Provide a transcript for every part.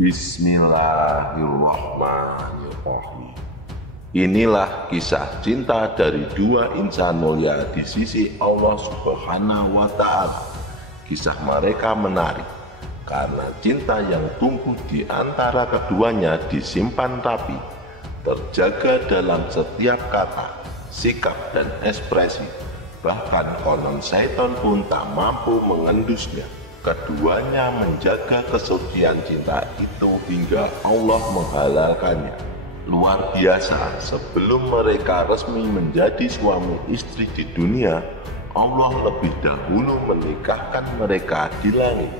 Bismillahirrahmanirrahim. Inilah kisah cinta dari dua insan mulia di sisi Allah Subhanahu wa Ta'ala. Kisah mereka menarik karena cinta yang tumbuh di antara keduanya disimpan rapi, terjaga dalam setiap kata, sikap, dan ekspresi. Bahkan konon syaitan pun tak mampu mengendusnya. Keduanya menjaga kesucian cinta itu hingga Allah menghalalkannya. Luar biasa, sebelum mereka resmi menjadi suami istri di dunia, Allah lebih dahulu menikahkan mereka di langit.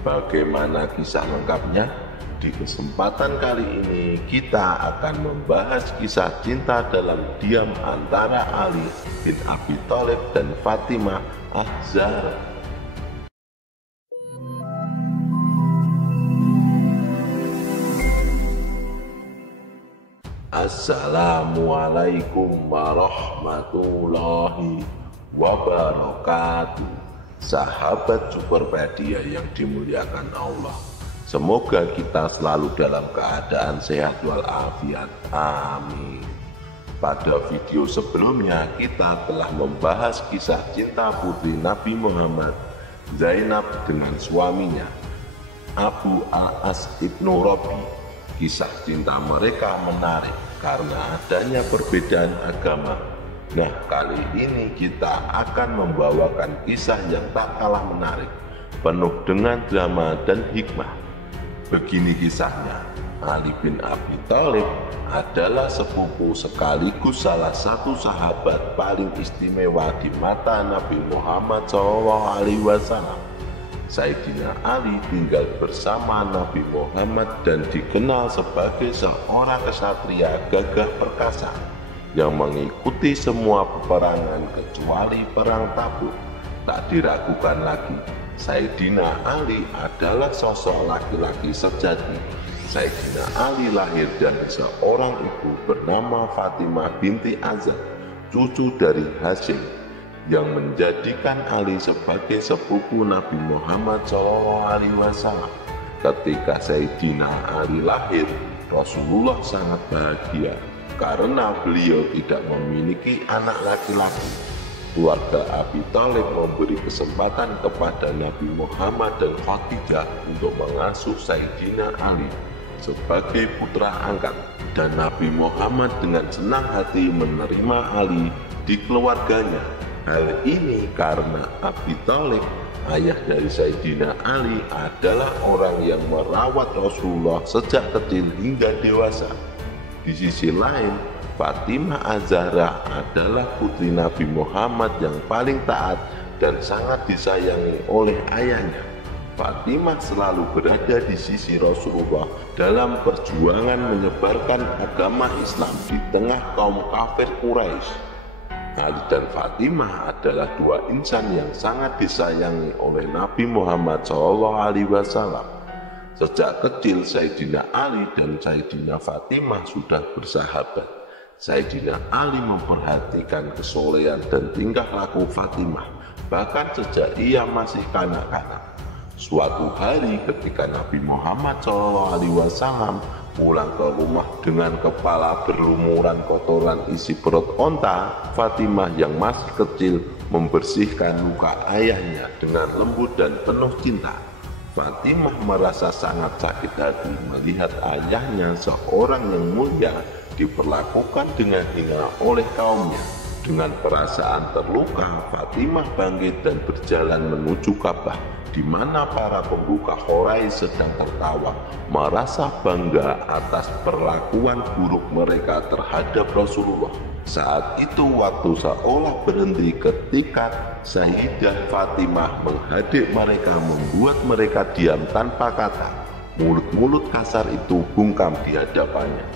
Bagaimana kisah lengkapnya? Di kesempatan kali ini kita akan membahas kisah cinta dalam diam antara Ali bin Abi Thalib dan Fatimah Az-Zahra. Assalamualaikum warahmatullahi wabarakatuh. Sahabat Superpedia yang dimuliakan Allah, semoga kita selalu dalam keadaan sehat walafiat. Amin. Pada video sebelumnya kita telah membahas kisah cinta putri Nabi Muhammad, Zainab, dengan suaminya Abu al-As ibnu Rabi. Kisah cinta mereka menarik karena adanya perbedaan agama. Nah, kali ini kita akan membawakan kisah yang tak kalah menarik, penuh dengan drama dan hikmah. Begini kisahnya, Ali bin Abi Thalib adalah sepupu sekaligus salah satu sahabat paling istimewa di mata Nabi Muhammad SAW. Sayyidina Ali tinggal bersama Nabi Muhammad dan dikenal sebagai seorang kesatria gagah perkasa yang mengikuti semua peperangan kecuali perang Tabuk. Tak diragukan lagi, Sayyidina Ali adalah sosok laki-laki sejati. Sayyidina Ali lahir dari seorang ibu bernama Fatimah binti Azad, cucu dari Hashim, yang menjadikan Ali sebagai sepupu Nabi Muhammad SAW. Ketika Sayyidina Ali lahir, Rasulullah sangat bahagia karena beliau tidak memiliki anak laki-laki. Keluarga Abi Thalib memberi kesempatan kepada Nabi Muhammad dan Khadijah untuk mengasuh Sayyidina Ali sebagai putra angkat, dan Nabi Muhammad dengan senang hati menerima Ali di keluarganya. Hal ini karena Abi Thalib, ayah dari Sayyidina Ali, adalah orang yang merawat Rasulullah sejak kecil hingga dewasa. Di sisi lain, Fatimah Az-Zahra adalah putri Nabi Muhammad yang paling taat dan sangat disayangi oleh ayahnya. Fatimah selalu berada di sisi Rasulullah dalam perjuangan menyebarkan agama Islam di tengah kaum kafir Quraisy. Ali dan Fatimah adalah dua insan yang sangat disayangi oleh Nabi Muhammad SAW. Sejak kecil Sayyidina Ali dan Sayyidina Fatimah sudah bersahabat. Sayyidina Ali memperhatikan kesolehan dan tingkah laku Fatimah, bahkan sejak ia masih kanak-kanak. Suatu hari ketika Nabi Muhammad SAW pulang ke rumah dengan kepala berlumuran kotoran isi perut onta, Fatimah yang masih kecil membersihkan luka ayahnya dengan lembut dan penuh cinta. Fatimah merasa sangat sakit hati melihat ayahnya, seorang yang mulia, diperlakukan dengan hina oleh kaumnya. Dengan perasaan terluka, Fatimah bangkit dan berjalan menuju Ka'bah, di mana para pembuka Quraisy sedang tertawa, merasa bangga atas perlakuan buruk mereka terhadap Rasulullah. Saat itu waktu seolah berhenti ketika Sayyidah Fatimah menghadik mereka, membuat mereka diam tanpa kata. Mulut-mulut kasar itu bungkam di hadapannya.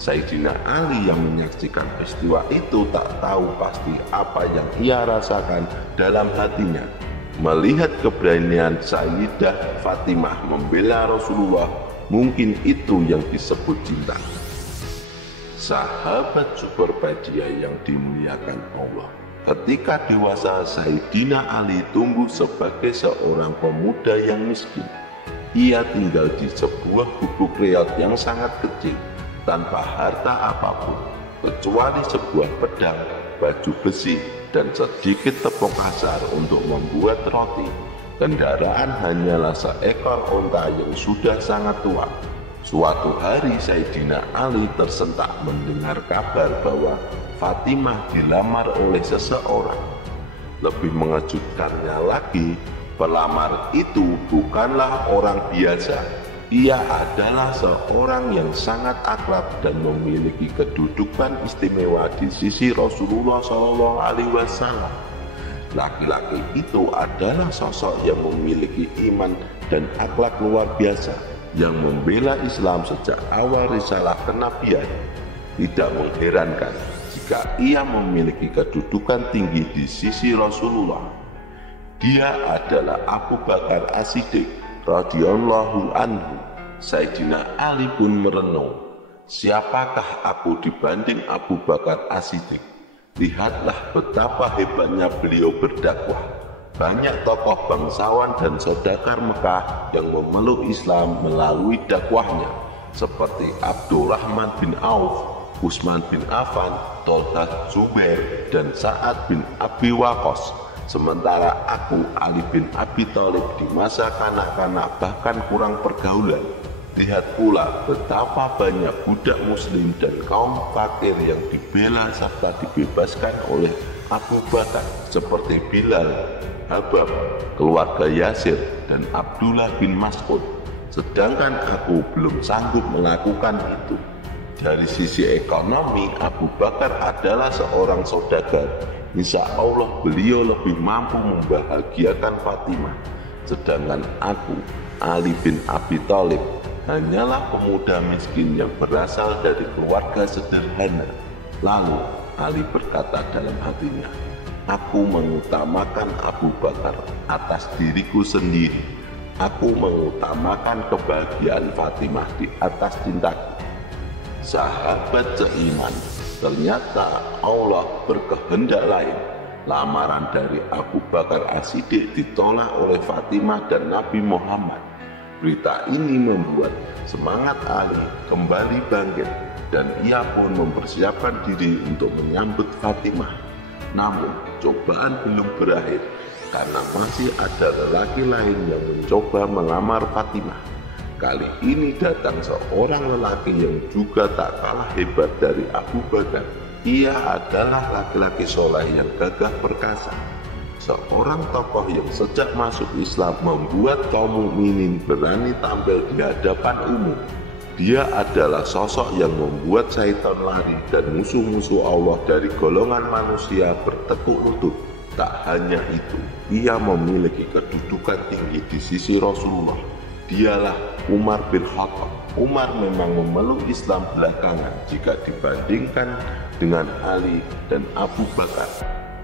Sayyidina Ali yang menyaksikan peristiwa itu tak tahu pasti apa yang ia rasakan dalam hatinya. Melihat keberanian Sayyidah Fatimah membela Rasulullah, mungkin itu yang disebut cinta. Sahabat Superpedia yang dimuliakan Allah, ketika dewasa Sayyidina Ali tumbuh sebagai seorang pemuda yang miskin. Ia tinggal di sebuah gubuk reot yang sangat kecil, tanpa harta apapun, kecuali sebuah pedang, baju besi, dan sedikit tepung kasar untuk membuat roti. Kendaraan hanyalah seekor unta yang sudah sangat tua. Suatu hari Sayyidina Ali tersentak mendengar kabar bahwa Fatimah dilamar oleh seseorang. Lebih mengejutkannya lagi, pelamar itu bukanlah orang biasa. Ia adalah seorang yang sangat akrab dan memiliki kedudukan istimewa di sisi Rasulullah SAW. Laki-laki itu adalah sosok yang memiliki iman dan akhlak luar biasa, yang membela Islam sejak awal risalah kenabian. Tidak mengherankan jika ia memiliki kedudukan tinggi di sisi Rasulullah. Dia adalah Abu Bakar As-Siddiq radhiyallahu anhu. Sayyidina Ali pun merenung, siapakah aku dibanding Abu Bakar As-Siddiq? Lihatlah betapa hebatnya beliau berdakwah. Banyak tokoh bangsawan dan saudagar Mekah yang memeluk Islam melalui dakwahnya, seperti Abdurrahman bin Auf, Utsman bin Affan, Tolha Zubair, dan Sa'ad bin Abi Waqqas. Sementara aku, Ali bin Abi Thalib, di masa kanak-kanak bahkan kurang pergaulan. Lihat pula betapa banyak budak muslim dan kaum fakir yang dibela serta dibebaskan oleh Abu Bakar, seperti Bilal, Habab, keluarga Yasir, dan Abdullah bin Mas'ud. Sedangkan aku belum sanggup melakukan itu. Dari sisi ekonomi, Abu Bakar adalah seorang saudagar. Insya Allah beliau lebih mampu membahagiakan Fatimah. Sedangkan aku, Ali bin Abi Thalib, hanyalah pemuda miskin yang berasal dari keluarga sederhana. Lalu Ali berkata dalam hatinya, aku mengutamakan Abu Bakar atas diriku sendiri. Aku mengutamakan kebahagiaan Fatimah di atas cintaku. Sahabat seiman, ternyata Allah berkehendak lain. Lamaran dari Abu Bakar As-Siddiq ditolak oleh Fatimah dan Nabi Muhammad. Berita ini membuat semangat Ali kembali bangkit, dan ia pun mempersiapkan diri untuk menyambut Fatimah. Namun cobaan belum berakhir, karena masih ada lelaki lain yang mencoba melamar Fatimah. Kali ini datang seorang lelaki yang juga tak kalah hebat dari Abu Bakar. Ia adalah laki-laki soleh yang gagah perkasa, seorang tokoh yang sejak masuk Islam membuat kaum mukminin berani tampil di hadapan umum. Dia adalah sosok yang membuat syaitan lari dan musuh-musuh Allah dari golongan manusia bertekuk lutut. Tak hanya itu, ia memiliki kedudukan tinggi di sisi Rasulullah. Dialah Umar bin Khattab. Umar memang memeluk Islam belakangan jika dibandingkan dengan Ali dan Abu Bakar.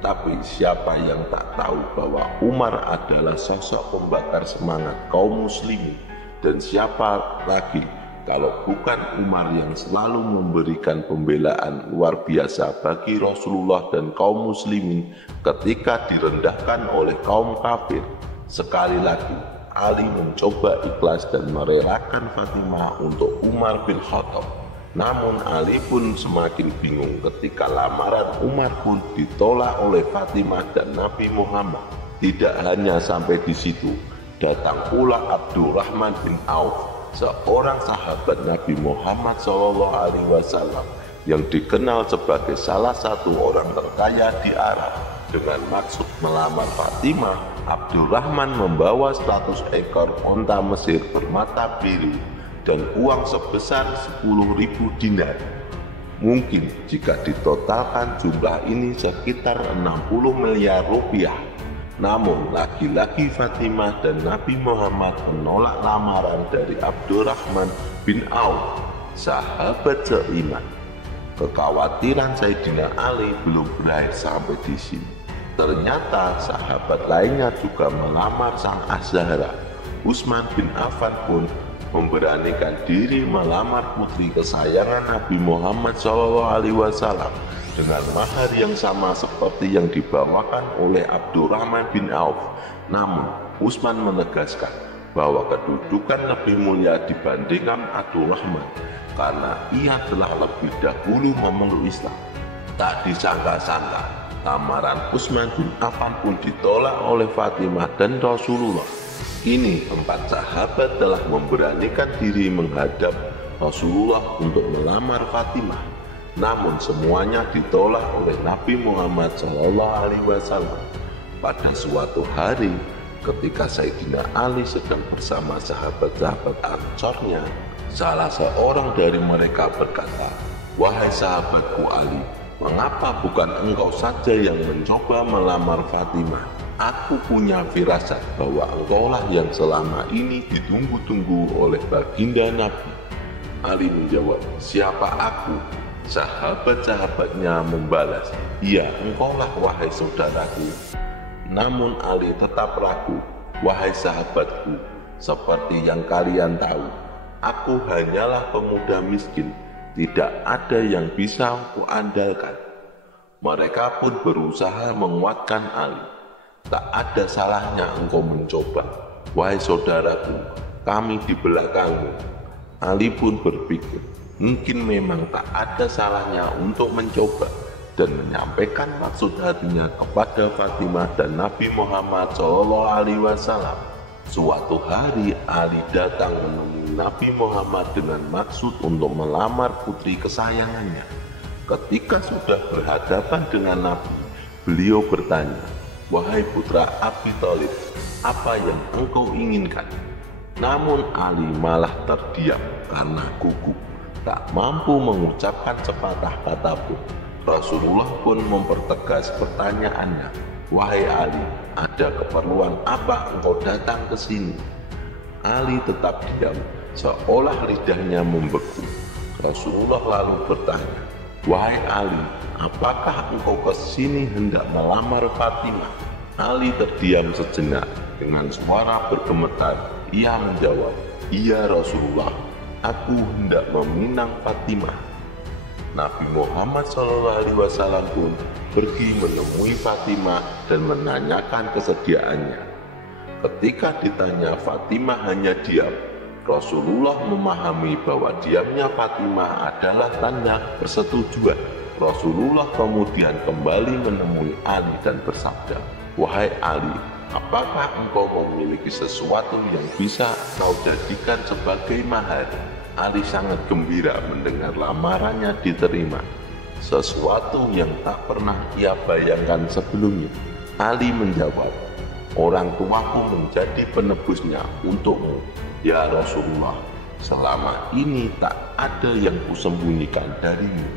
Tapi siapa yang tak tahu bahwa Umar adalah sosok pembakar semangat kaum muslimin? Dan siapa lagi kalau bukan Umar yang selalu memberikan pembelaan luar biasa bagi Rasulullah dan kaum muslimin ketika direndahkan oleh kaum kafir. Sekali lagi, Ali mencoba ikhlas dan merelakan Fatimah untuk Umar bin Khattab. Namun Ali pun semakin bingung ketika lamaran Umar pun ditolak oleh Fatimah dan Nabi Muhammad. Tidak hanya sampai di situ, datang pula Abdurrahman bin Auf, seorang sahabat Nabi Muhammad SAW yang dikenal sebagai salah satu orang terkaya di Arab. Dengan maksud melamar Fatimah, Abdurrahman membawa 100 ekor onta Mesir bermata biru dan uang sebesar 10.000 dinar. Mungkin jika ditotalkan jumlah ini sekitar 60 miliar rupiah. Namun lagi-lagi Fatimah dan Nabi Muhammad menolak lamaran dari Abdurrahman bin Auf, sahabat seiman. Kekhawatiran Sayyidina Ali belum berakhir sampai di sini. Ternyata sahabat lainnya juga melamar sang Az-Zahra. Utsman bin Affan pun memberanikan diri melamar putri kesayangan Nabi Muhammad SAW dengan mahar yang sama seperti yang dibawakan oleh Abdurrahman bin Auf. Namun Utsman menegaskan bahwa kedudukan lebih mulia dibandingkan Abdurrahman karena ia telah lebih dahulu memeluk Islam. Tak disangka-sangka, lamaran Utsman bin Affan pun ditolak oleh Fatimah dan Rasulullah. Kini 4 sahabat telah memberanikan diri menghadap Rasulullah untuk melamar Fatimah. Namun semuanya ditolak oleh Nabi Muhammad SAW. Pada suatu hari, ketika Sayyidina Ali sedang bersama sahabat-sahabat Ansarnya, salah seorang dari mereka berkata, "Wahai sahabatku Ali, mengapa bukan engkau saja yang mencoba melamar Fatimah? Aku punya firasat bahwa engkaulah yang selama ini ditunggu-tunggu oleh baginda Nabi." Ali menjawab, "Siapa aku?" Sahabat-sahabatnya membalas, "Iya, engkaulah wahai saudaraku." Namun Ali tetap ragu, "Wahai sahabatku, seperti yang kalian tahu, aku hanyalah pemuda miskin, tidak ada yang bisa aku andalkan." Mereka pun berusaha menguatkan Ali. "Tak ada salahnya engkau mencoba, wahai saudaraku, kami di belakangmu." Ali pun berpikir, mungkin memang tak ada salahnya untuk mencoba, dan menyampaikan maksud hatinya kepada Fatimah dan Nabi Muhammad SAW. Suatu hari Ali datang menemui Nabi Muhammad dengan maksud untuk melamar putri kesayangannya. Ketika sudah berhadapan dengan Nabi, beliau bertanya, "Wahai putra Abi Thalib, apa yang engkau inginkan?" Namun Ali malah terdiam karena gugup, tak mampu mengucapkan sepatah kata pun. Rasulullah pun mempertegas pertanyaannya, "Wahai Ali, ada keperluan apa engkau datang ke sini?" Ali tetap diam, seolah lidahnya membeku. Rasulullah lalu bertanya, "Wahai Ali, apakah engkau ke sini hendak melamar Fatimah?" Ali terdiam sejenak. Dengan suara bergemetar, ia menjawab, "Iya Rasulullah, aku hendak meminang Fatimah." Nabi Muhammad SAW pun pergi menemui Fatimah dan menanyakan kesediaannya. Ketika ditanya, Fatimah hanya diam. Rasulullah memahami bahwa diamnya Fatimah adalah tanda persetujuan. Rasulullah kemudian kembali menemui Ali dan bersabda, "Wahai Ali, apakah engkau memiliki sesuatu yang bisa kau jadikan sebagai mahar?" Ali sangat gembira mendengar lamarannya diterima, sesuatu yang tak pernah ia bayangkan sebelumnya. Ali menjawab, "Orang tuaku menjadi penebusnya untukmu, ya Rasulullah. Selama ini tak ada yang kusembunyikan darimu.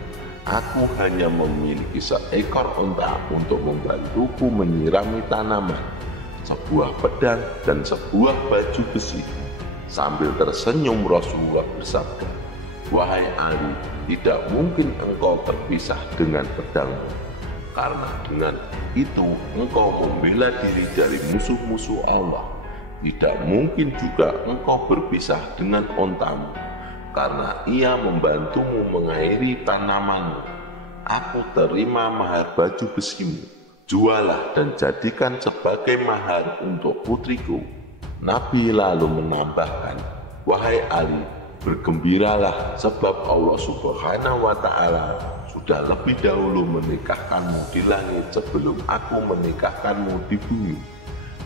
Aku hanya memiliki seekor unta untuk membantuku menyirami tanaman, sebuah pedang dan sebuah baju besi." Sambil tersenyum Rasulullah bersabda, "Wahai Ali, tidak mungkin engkau terpisah dengan pedangmu, karena dengan itu engkau membela diri dari musuh-musuh Allah. Tidak mungkin juga engkau berpisah dengan ontamu, karena ia membantumu mengairi tanamanmu. Aku terima mahar baju besimu, jualah dan jadikan sebagai mahar untuk putriku." Nabi lalu menambahkan, "Wahai Ali, bergembiralah sebab Allah Subhanahu wa Ta'ala sudah lebih dahulu menikahkanmu di langit sebelum aku menikahkanmu di bumi."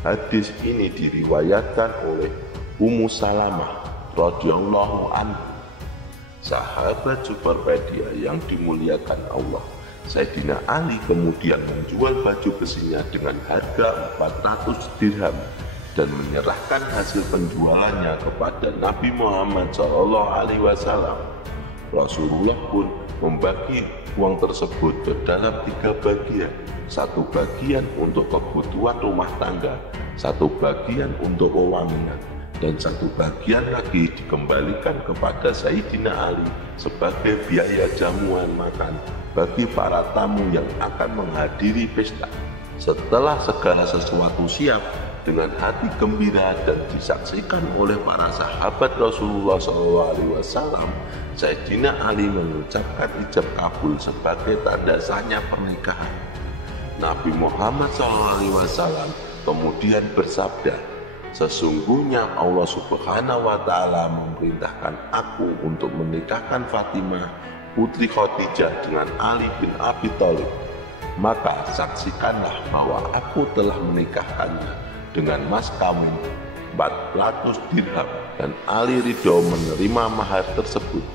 Hadis ini diriwayatkan oleh Ummu Salamah radhiyallahu anha, sahabat Superpedia yang dimuliakan Allah. Sayyidina Ali kemudian menjual baju besinya dengan harga 400 dirham dan menyerahkan hasil penjualannya kepada Nabi Muhammad SAW. Rasulullah pun membagi uang tersebut ke dalam 3 bagian. 1 bagian untuk kebutuhan rumah tangga, 1 bagian untuk wewangian, dan 1 bagian lagi dikembalikan kepada Sayyidina Ali sebagai biaya jamuan makan bagi para tamu yang akan menghadiri pesta. Setelah segala sesuatu siap, dengan hati gembira dan disaksikan oleh para sahabat Rasulullah SAW, Sayyidina Ali mengucapkan ijab kabul sebagai tanda sahnya pernikahan. Nabi Muhammad SAW kemudian bersabda, Sesungguhnya Allah Subhanahu wa Ta'ala memerintahkan aku untuk menikahkan Fatimah putri Khadijah dengan Ali bin Abi Thalib. Maka saksikanlah bahwa aku telah menikahkannya dengan mas kawin 400 dirham dan Ali ridho menerima mahar tersebut.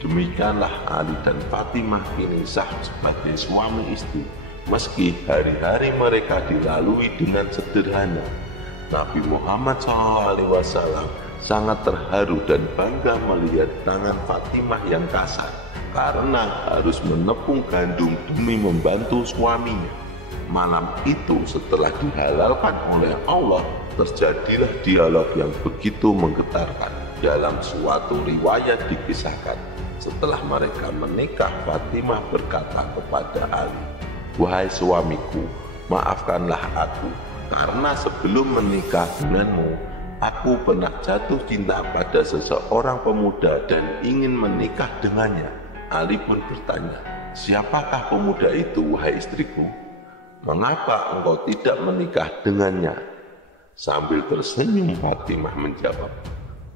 Demikianlah Ali dan Fatimah kini sah sebagai suami istri, meski hari-hari mereka dilalui dengan sederhana. Nabi Muhammad SAW sangat terharu dan bangga melihat tangan Fatimah yang kasar karena harus menepung gandum demi membantu suaminya. Malam itu setelah dihalalkan oleh Allah, terjadilah dialog yang begitu menggetarkan. Dalam suatu riwayat dikisahkan, setelah mereka menikah, Fatimah berkata kepada Ali, "Wahai suamiku, maafkanlah aku, karena sebelum menikah denganmu, aku pernah jatuh cinta pada seseorang pemuda dan ingin menikah dengannya." Ali pun bertanya, "Siapakah pemuda itu, wahai istriku? Mengapa engkau tidak menikah dengannya?" Sambil tersenyum, Fatimah menjawab,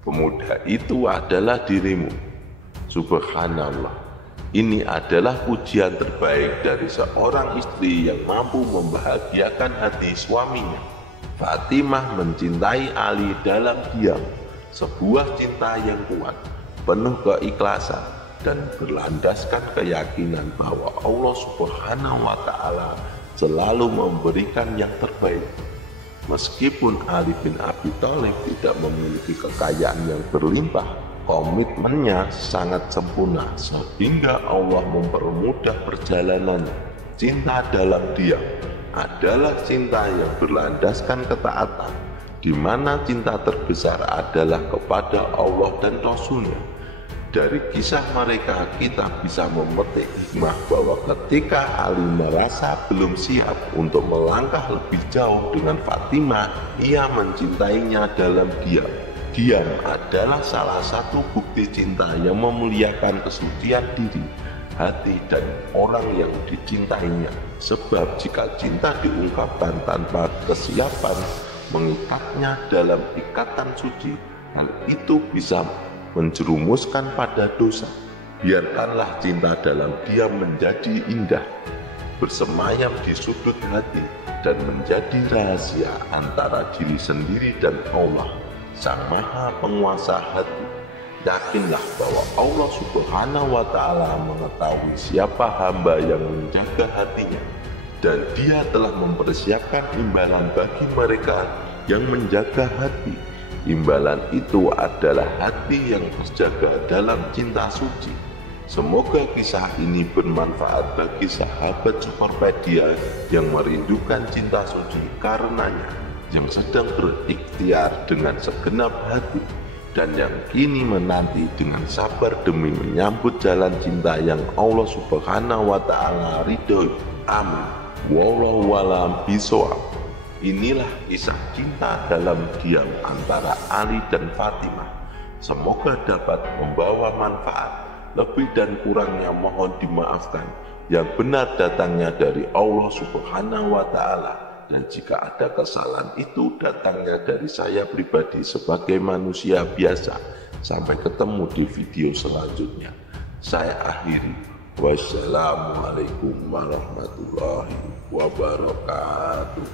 "Pemuda itu adalah dirimu." Subhanallah, ini adalah pujian terbaik dari seorang istri yang mampu membahagiakan hati suaminya. Fatimah mencintai Ali dalam diam, sebuah cinta yang kuat, penuh keikhlasan, dan berlandaskan keyakinan bahwa Allah Subhanahu wa Ta'ala selalu memberikan yang terbaik. Meskipun Ali bin Abi Thalib tidak memiliki kekayaan yang berlimpah, komitmennya sangat sempurna sehingga Allah mempermudah perjalanannya. Cinta dalam diam adalah cinta yang berlandaskan ketaatan, di mana cinta terbesar adalah kepada Allah dan Rasul-Nya. Dari kisah mereka kita bisa memetik hikmah bahwa ketika Ali merasa belum siap untuk melangkah lebih jauh dengan Fatimah, ia mencintainya dalam diam. Diam adalah salah satu bukti cinta yang memuliakan kesucian diri, hati, dan orang yang dicintainya. Sebab jika cinta diungkapkan tanpa kesiapan mengikatnya dalam ikatan suci, hal itu bisa menjerumuskan pada dosa. Biarkanlah cinta dalam diam menjadi indah, bersemayam di sudut hati, dan menjadi rahasia antara diri sendiri dan Allah, Sang Maha Penguasa hati. Yakinlah bahwa Allah Subhanahu wa Ta'ala mengetahui siapa hamba yang menjaga hatinya, dan Dia telah mempersiapkan imbalan bagi mereka yang menjaga hati. Imbalan itu adalah hati yang terjaga dalam cinta suci. Semoga kisah ini bermanfaat bagi sahabat Superpedia yang merindukan cinta suci karenanya, yang sedang berikhtiar dengan segenap hati, dan yang kini menanti dengan sabar demi menyambut jalan cinta yang Allah Subhanahu wa Ta'ala ridhoi. Amin. Wallahu a'lam bishawab. Inilah kisah cinta dalam diam antara Ali dan Fatimah. Semoga dapat membawa manfaat. Lebih dan kurangnya mohon dimaafkan. Yang benar datangnya dari Allah Subhanahu wa Ta'ala. Dan jika ada kesalahan itu datangnya dari saya pribadi sebagai manusia biasa. Sampai ketemu di video selanjutnya. Saya akhiri. Wassalamualaikum warahmatullahi wabarakatuh.